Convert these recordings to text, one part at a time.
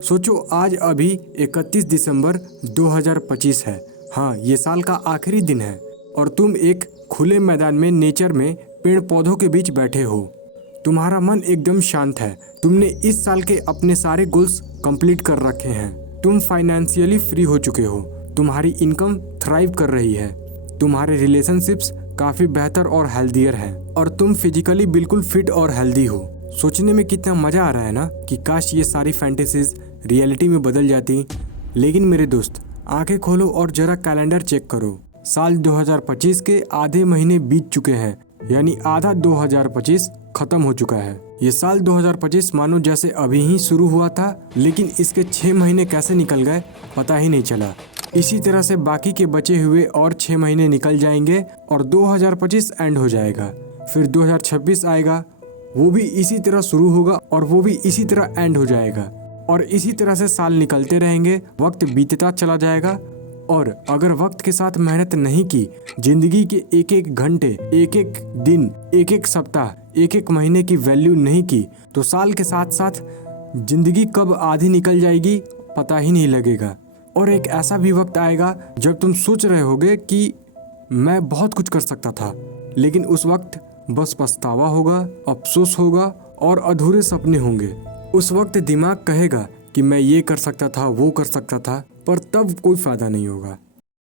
सोचो आज अभी 31 दिसंबर 2025 है। हाँ, ये साल का आखिरी दिन है और तुम एक खुले मैदान में नेचर में पेड़ पौधों के बीच बैठे हो। तुम्हारा मन एकदम शांत है। तुमने इस साल के अपने सारे गोल्स कंप्लीट कर रखे हैं। तुम फाइनेंशियली फ्री हो चुके हो। तुम्हारी इनकम थ्राइव कर रही है। तुम्हारे रिलेशनशिप्स काफ़ी बेहतर और हेल्दियर हैं और तुम फिजिकली बिल्कुल फिट और हेल्दी हो। सोचने में कितना मज़ा आ रहा है ना कि काश ये सारी फैंटेसीज रियलिटी में बदल जाती। लेकिन मेरे दोस्त, आंखें खोलो और जरा कैलेंडर चेक करो। साल 2025 के आधे महीने बीत चुके हैं, यानी आधा 2025 खत्म हो चुका है। ये साल 2025 मानो जैसे अभी ही शुरू हुआ था, लेकिन इसके 6 महीने कैसे निकल गए पता ही नहीं चला। इसी तरह से बाकी के बचे हुए और 6 महीने निकल जाएंगे और 2025 एंड हो जाएगा। फिर 2026 आएगा, वो भी इसी तरह शुरू होगा और वो भी इसी तरह एंड हो जाएगा। और इसी तरह से साल निकलते रहेंगे, वक्त बीतता चला जाएगा। और अगर वक्त के साथ मेहनत नहीं की, जिंदगी के एक एक घंटे, एक एक दिन, एक एक सप्ताह, एक एक महीने की वैल्यू नहीं की, तो साल के साथ साथ जिंदगी कब आधी निकल जाएगी पता ही नहीं लगेगा। और एक ऐसा भी वक्त आएगा जब तुम सोच रहे होगे कि मैं बहुत कुछ कर सकता था, लेकिन उस वक्त बस पछतावा होगा, अफसोस होगा और अधूरे सपने होंगे। उस वक्त दिमाग कहेगा कि मैं ये कर सकता था, वो कर सकता था, पर तब कोई फायदा नहीं होगा।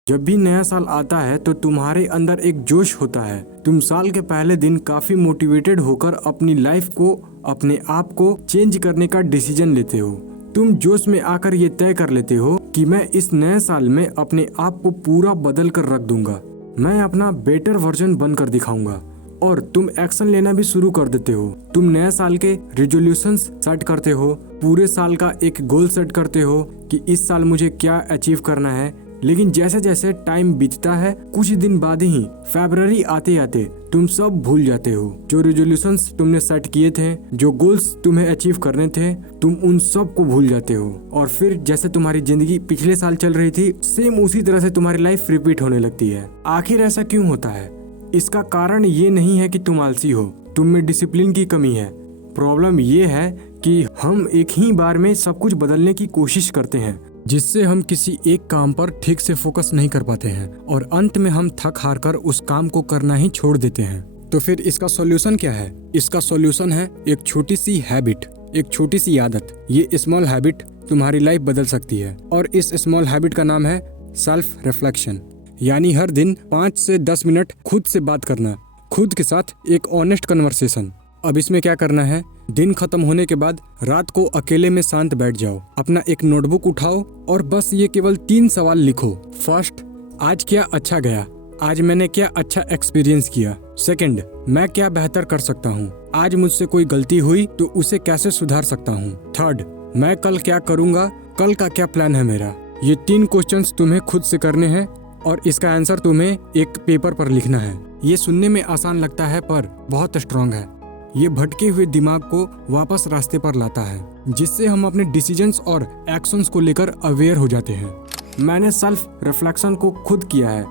जब भी नया साल आता है तो तुम्हारे अंदर एक जोश होता है। तुम साल के पहले दिन काफी मोटिवेटेड होकर अपनी लाइफ को, अपने आप को चेंज करने का डिसीजन लेते हो। तुम जोश में आकर ये तय कर लेते हो कि मैं इस नए साल में अपने आप को पूरा बदल कर रख दूंगा। मैं अपना बेटर वर्जन बनकर दिखाऊंगा। और तुम एक्शन लेना भी शुरू कर देते हो। तुम नए साल के रिजोल्यूशंस सेट करते हो, पूरे साल का एक गोल सेट करते हो कि इस साल मुझे क्या अचीव करना है। लेकिन जैसे जैसे टाइम बीतता है, कुछ दिन बाद ही फरवरी आते आते तुम सब भूल जाते हो। जो रिजोल्यूशंस तुमने सेट किए थे, जो गोल्स तुम्हें अचीव करने थे, तुम उन सब को भूल जाते हो। और फिर जैसे तुम्हारी जिंदगी पिछले साल चल रही थी, सेम उसी तरह से तुम्हारी लाइफ रिपीट होने लगती है। आखिर ऐसा क्यों होता है? इसका कारण ये नहीं है कि तुम आलसी हो, तुम में डिसिप्लिन की कमी है। प्रॉब्लम ये है कि हम एक ही बार में सब कुछ बदलने की कोशिश करते हैं, जिससे हम किसी एक काम पर ठीक से फोकस नहीं कर पाते हैं और अंत में हम थक हार कर उस काम को करना ही छोड़ देते हैं। तो फिर इसका सॉल्यूशन क्या है? इसका सॉल्यूशन है एक छोटी सी हैबिट, एक छोटी सी आदत। ये स्मॉल हैबिट तुम्हारी लाइफ बदल सकती है और इस स्मॉल हैबिट का नाम है सेल्फ रिफ्लेक्शन। यानी हर दिन 5 से 10 मिनट खुद से बात करना, खुद के साथ एक ऑनेस्ट कन्वर्सेशन। अब इसमें क्या करना है? दिन खत्म होने के बाद रात को अकेले में शांत बैठ जाओ, अपना एक नोटबुक उठाओ और बस ये केवल 3 सवाल लिखो। फर्स्ट, आज क्या अच्छा गया, आज मैंने क्या अच्छा एक्सपीरियंस किया। सेकंड, मैं क्या बेहतर कर सकता हूँ, आज मुझसे कोई गलती हुई तो उसे कैसे सुधार सकता हूँ। थर्ड, मैं कल क्या करूँगा, कल का क्या प्लान है मेरा। ये 3 क्वेश्चंस तुम्हें खुद से करने हैं और इसका आंसर तुम्हें एक पेपर पर लिखना है। ये सुनने में आसान लगता है पर बहुत स्ट्रांग है। ये भटके हुए दिमाग को वापस रास्ते पर लाता है, जिससे हम अपने डिसीजंस और एक्शंस को लेकर अवेयर हो जाते हैं। मैंने सेल्फ रिफ्लेक्शन को खुद किया है।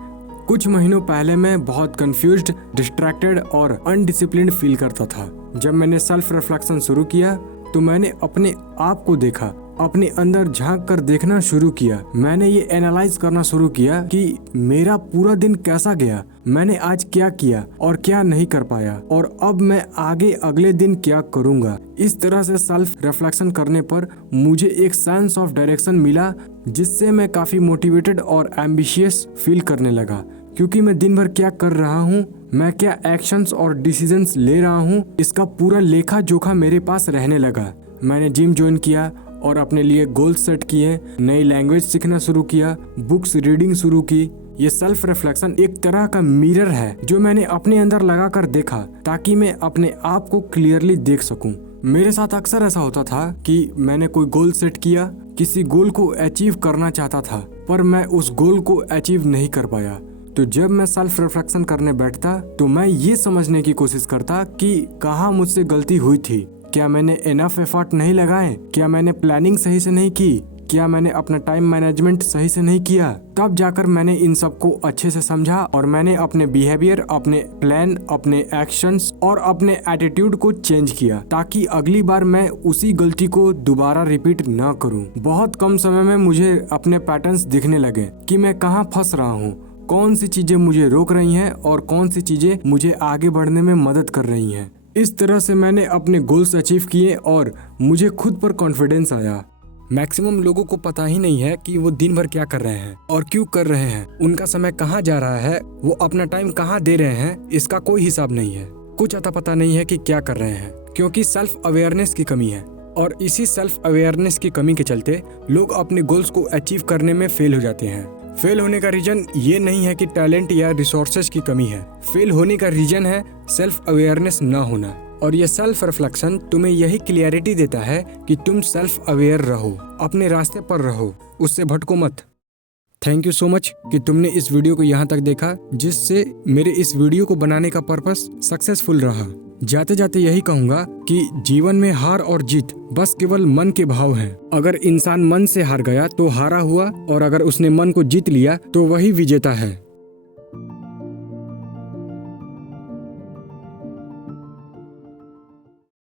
कुछ महीनों पहले मैं बहुत कंफ्यूज्ड, डिस्ट्रैक्टेड और अनडिसिप्लिन्ड फील करता था। जब मैंने सेल्फ रिफ्लेक्शन शुरू किया तो मैंने अपने आप को देखा, अपने अंदर झांक कर देखना शुरू किया। मैंने ये एनालाइज करना शुरू किया कि मेरा पूरा दिन कैसा गया, मैंने आज क्या किया और क्या नहीं कर पाया, और अब मैं आगे अगले दिन क्या करूंगा। इस तरह से सेल्फ रिफ्लेक्शन करने पर मुझे एक सेंस ऑफ डायरेक्शन मिला, जिससे मैं काफी मोटिवेटेड और एम्बिशियस फील करने लगा। क्योंकि मैं दिन भर क्या कर रहा हूँ, मैं क्या एक्शंस और डिसीजंस ले रहा हूँ, इसका पूरा लेखा जोखा मेरे पास रहने लगा। मैंने जिम ज्वाइन किया और अपने लिए गोल सेट किए, नई लैंग्वेज सीखना शुरू किया, बुक्स रीडिंग शुरू की। ये सेल्फ रिफ्लेक्शन एक तरह का मिरर है जो मैंने अपने अंदर लगा कर देखा, ताकि मैं अपने आप को क्लियरली देख सकूं। मेरे साथ अक्सर ऐसा होता था कि मैंने कोई गोल सेट किया, किसी गोल को अचीव करना चाहता था, पर मैं उस गोल को अचीव नहीं कर पाया। तो जब मैं सेल्फ रिफ्लेक्शन करने बैठता तो मैं ये समझने की कोशिश करता कि कहाँ मुझसे गलती हुई थी। क्या मैंने इनफ एफर्ट नहीं लगाए? क्या मैंने प्लानिंग सही से नहीं की? क्या मैंने अपना टाइम मैनेजमेंट सही से नहीं किया? तब जाकर मैंने इन सबको अच्छे से समझा और मैंने अपने बिहेवियर, अपने प्लान, अपने एक्शंस और अपने एटीट्यूड को चेंज किया ताकि अगली बार मैं उसी गलती को दोबारा रिपीट ना करूं। बहुत कम समय में मुझे अपने पैटर्न्स दिखने लगे कि मैं कहाँ फंस रहा हूँ, कौन सी चीजें मुझे रोक रही हैं और कौन सी चीजें मुझे आगे बढ़ने में मदद कर रही हैं। इस तरह से मैंने अपने गोल्स अचीव किए और मुझे खुद पर कॉन्फिडेंस आया। मैक्सिमम लोगों को पता ही नहीं है कि वो दिन भर क्या कर रहे हैं और क्यों कर रहे हैं, उनका समय कहाँ जा रहा है, वो अपना टाइम कहाँ दे रहे हैं, इसका कोई हिसाब नहीं है। कुछ अता पता नहीं है कि क्या कर रहे हैं, क्योंकि सेल्फ अवेयरनेस की कमी है। और इसी सेल्फ अवेयरनेस की कमी के चलते लोग अपने गोल्स को अचीव करने में फेल हो जाते हैं। फेल होने का रीजन ये नहीं है कि टैलेंट या रिसोर्सेज की कमी है, फेल होने का रीजन है सेल्फ अवेयरनेस ना होना। और ये सेल्फ रिफ्लेक्शन तुम्हें यही क्लियरिटी देता है कि तुम सेल्फ अवेयर रहो, अपने रास्ते पर रहो, उससे भटको मत। थैंक यू सो मच कि तुमने इस वीडियो को यहाँ तक देखा, जिससे मेरे इस वीडियो को बनाने का पर्पस सक्सेसफुल रहा। जाते जाते यही कहूँगा कि जीवन में हार और जीत बस केवल मन के भाव हैं। अगर इंसान मन से हार गया तो हारा हुआ, और अगर उसने मन को जीत लिया तो वही विजेता है।